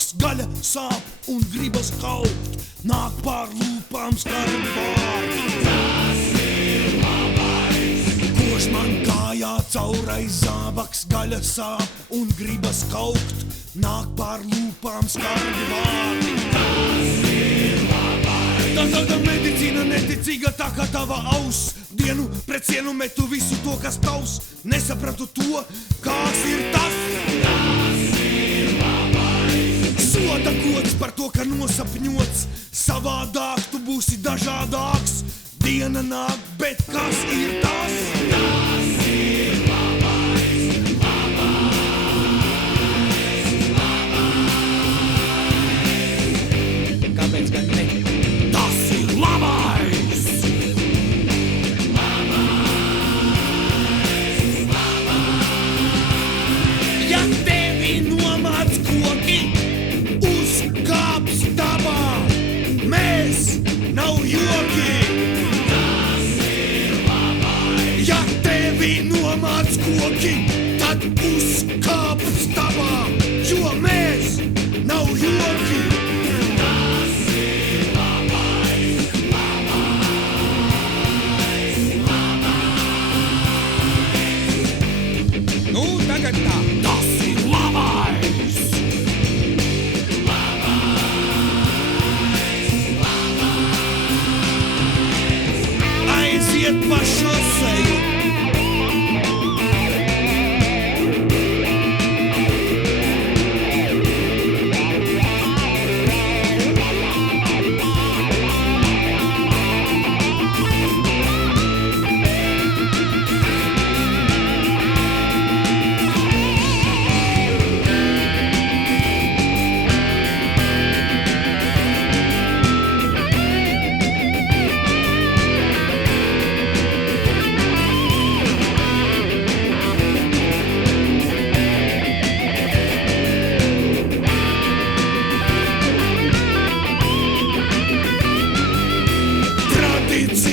zābaks, gaļa sāp un gribas kaut. Nāk pār lūpām skarbi vārdi. Tas ir labais. Kož man kājā caurais zābaks, gaļa sāp un gribas kaut. Nāk pār lūpām skarbi vārdi. Tas ir labais. Tā tāda medicīna neticīga tā kā tava auss. Dienu pret sienu metu visu to, kas tavs. Nesapratu to, kāds ir tas. Tas ir labais. Soda gods par to, ka nosapņots. Savādāk tu būsi dažādāks. Diena nāk, bet kas ir tas? Tas ir labais. Labais. Kāpēc gan ne? Tas ir labais. Ja tevi nomāc koki, uzkāp stabā. Mēs nav joki. Tas ir labais. Ja tevi nomāc koki, tad uzkāp stabā, jo mēs nav joki. Tas ir labais. Nu, tagad tā. Tas ir labais. Aiziet pa šoseju.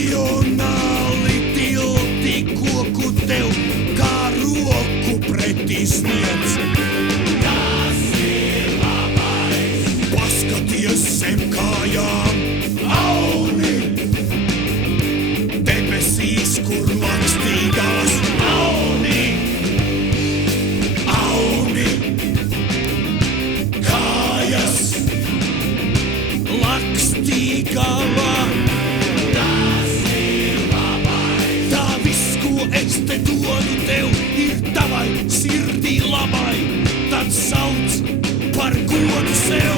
Tradicionāli tilti koku tev kā roku pretī sniedz. Tas ir labais. Paskaties zem kājām, auni. Debesīs, kur lakstīgās, auni. Auni. Kājas lakstīgavā. Es te dodu tev, ir tavai sirdī labai, tad sauc par godu sev.